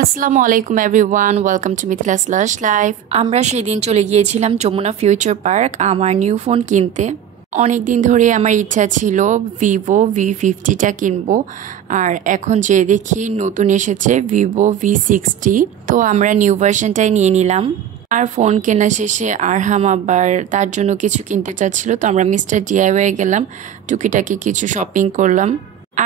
আসসালামু আলাইকুম everyone, welcome to Mithila's লাশ লাইফ। আমরা সেই দিন চলে গিয়েছিলাম যমুনা ফিউচার পার্ক আমার নিউ ফোন কিনতে। অনেক দিন ধরে আমার ইচ্ছা ছিল ভিভো V50টা কিনবো, আর এখন যে দেখি নতুন এসেছে ভিভো V60। তো আমরা নিউ ভার্সনটাই নিয়ে নিলাম। আর ফোন কেনা শেষে আরহাম আবার তার জন্য কিছু কিনতে চাচ্ছিল, তো আমরা মিস্টার DIY গেলাম, টুকিটাকি কিছু শপিং করলাম।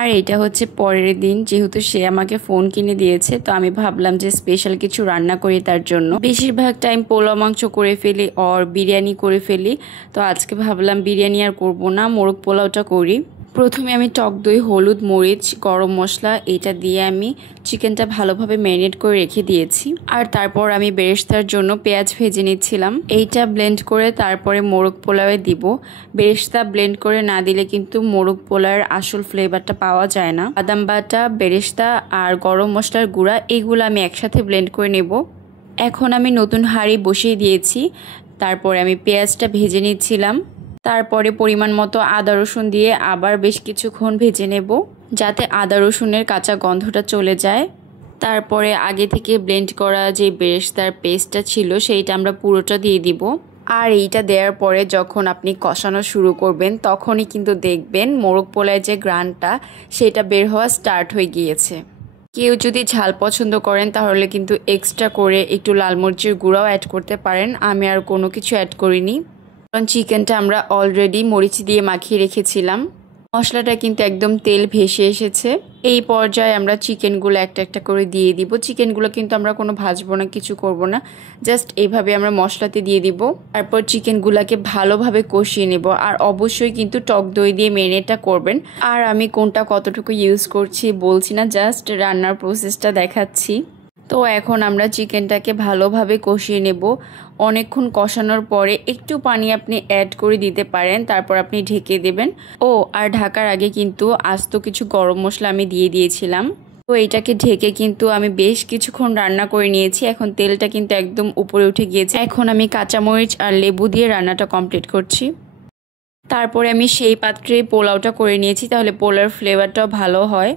আর এটা হচ্ছে পরের দিন, যেহেতু সে আমাকে ফোন কিনে দিয়েছে, তো আমি ভাবলাম যে স্পেশাল কিছু রান্না করি তার জন্য। বেশিরভাগ টাইম পোলাও মাংস করে ফেলি আর বিরিয়ানি করে ফেলি, তো আজকে ভাবলাম বিরিয়ানি আর করবো না, মোরগ পোলাওটা করি। প্রথমে আমি টক দই, হলুদ, মরিচ, গরম মশলা এটা দিয়ে আমি চিকেনটা ভালোভাবে ম্যারিনেট করে রেখে দিয়েছি। আর তারপর আমি বেরেস্তার জন্য পেঁয়াজ ভেজে নিচ্ছিলাম। এইটা ব্লেন্ড করে তারপরে মোরগ পোলাওয়ে দিব। বেরেস্তা ব্লেন্ড করে না দিলে কিন্তু মোরগ পোলাওয়ের আসল ফ্লেভারটা পাওয়া যায় না। বাদাম বাটা, বেরেস্তা আর গরম মশলার গুঁড়া এগুলো আমি একসাথে ব্লেন্ড করে নেব। এখন আমি নতুন হাঁড়ি বসিয়ে দিয়েছি। তারপরে আমি পেঁয়াজটা ভেজে নিচ্ছিলাম। তারপরে পরিমাণ মতো আদা রসুন দিয়ে আবার বেশ কিছুক্ষণ ভেজে নেব, যাতে আদা রসুনের কাঁচা গন্ধটা চলে যায়। তারপরে আগে থেকে ব্লেন্ড করা যে বেরেস্তার পেস্টটা ছিল সেইটা আমরা পুরোটা দিয়ে দিব। আর এইটা দেওয়ার পরে যখন আপনি কষানো শুরু করবেন, তখনই কিন্তু দেখবেন মোরগ পোলাওয়ের যে গ্রানটা সেটা বের হওয়া স্টার্ট হয়ে গিয়েছে। কেউ যদি ঝাল পছন্দ করেন তাহলে কিন্তু এক্সট্রা করে একটু লাল মরিচের গুঁড়াও অ্যাড করতে পারেন। আমি আর কোনো কিছু অ্যাড করিনি, কারণ চিকেনটা আমরা অলরেডি মরিচ দিয়ে মাখিয়ে রেখেছিলাম। মশলাটা কিন্তু একদম তেল ভেসে এসেছে। এই পর্যায়ে আমরা চিকেনগুলো একটা একটা করে দিয়ে দিব। চিকেনগুলো কিন্তু আমরা কোনো ভাজবো না, কিছু করব না, জাস্ট এইভাবে আমরা মশলাতে দিয়ে দিব। তারপর চিকেনগুলোকে ভালোভাবে কষিয়ে নেব। আর অবশ্যই কিন্তু টক দই দিয়ে ম্যারিনেটটা করবেন। আর আমি কোনটা কতটুকু ইউজ করছি বলছি না, জাস্ট রান্নার প্রসেসটা দেখাচ্ছি। তো এখন আমরা চিকেনটাকে ভালোভাবে কষিয়ে নেব। অনেকক্ষণ কষানোর পরে একটু পানি আপনি অ্যাড করে দিতে পারেন, তারপর আপনি ঢেকে দেবেন। আর ঢাকার আগে কিন্তু আস্ত কিছু গরম মশলা আমি দিয়ে দিয়েছিলাম। তো এটাকে ঢেকে কিন্তু আমি বেশ কিছুক্ষণ রান্না করে নিয়েছি। এখন তেলটা কিন্তু একদম উপরে উঠে গিয়েছে। এখন আমি কাঁচামরিচ আর লেবু দিয়ে রান্নাটা কমপ্লিট করছি। তারপরে আমি সেই পাত্রে পোলাওটা করে নিয়েছি, তাহলে পোলাওর ফ্লেভারটাও ভালো হয়।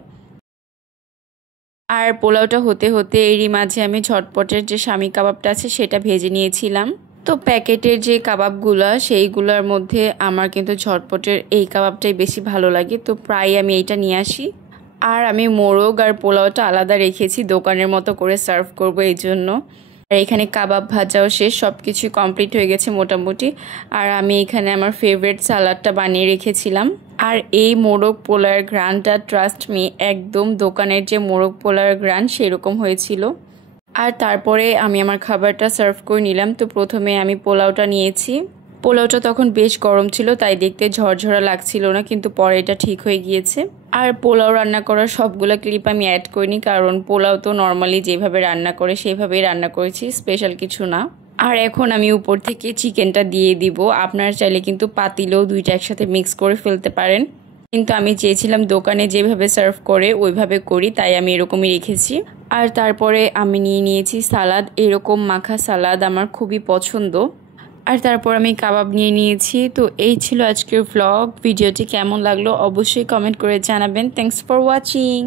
আর পোলাওটা হতে হতে এরই মাঝে আমি ঝটপটের যে স্বামী কাবাবটা আছে সেটা ভেজে নিয়েছিলাম। তো প্যাকেটের যে কাবাবগুলো সেইগুলোর মধ্যে আমার কিন্তু ঝটপটের এই কাবাবটাই বেশি ভালো লাগে, তো প্রায় আমি এইটা নিয়ে আসি। আর আমি মোরগ আর পোলাওটা আলাদা রেখেছি, দোকানের মতো করে সার্ভ করব এই জন্য। আর এখানে কাবাব ভাজাও শেষ, সব কিছু কমপ্লিট হয়ে গেছে মোটামুটি। আর আমি এখানে আমার ফেভারিট সালাডটা বানিয়ে রেখেছিলাম। আর এই মোরগ পোলাওয়ের গ্রানটা ট্রাস্ট মি, একদম দোকানের যে মোরগ পোলাওয়ের গ্রান সেরকম হয়েছিল। আর তারপরে আমি আমার খাবারটা সার্ভ করে নিলাম। তো প্রথমে আমি পোলাওটা নিয়েছি। পোলাওটা তখন বেশ গরম ছিল, তাই দেখতে ঝরঝরা লাগছিল না, কিন্তু পরে এটা ঠিক হয়ে গিয়েছে। আর পোলাও রান্না করার সবগুলো ক্লিপ আমি অ্যাড করিনি, কারণ পোলাও তো নর্মালি যেভাবে রান্না করে সেইভাবেই রান্না করেছি, স্পেশাল কিছু না। আর এখন আমি উপর থেকে চিকেনটা দিয়ে দিব। আপনারা চাইলে কিন্তু পাতিলেও দুইটা একসাথে মিক্স করে ফেলতে পারেন, কিন্তু আমি চেয়েছিলাম দোকানে যেভাবে সার্ভ করে ওইভাবে করি, তাই আমি এরকমই রেখেছি। আর তারপরে আমি নিয়ে নিয়েছি সালাদ। এরকম মাখা সালাদ আমার খুবই পছন্দ। আর তারপর আমি কাবাব নিয়ে নিয়েছি। তো এই ছিল আজকের ভ্লগ। ভিডিওটি কেমন লাগলো অবশ্যই কমেন্ট করে জানাবেন। Thanks for watching.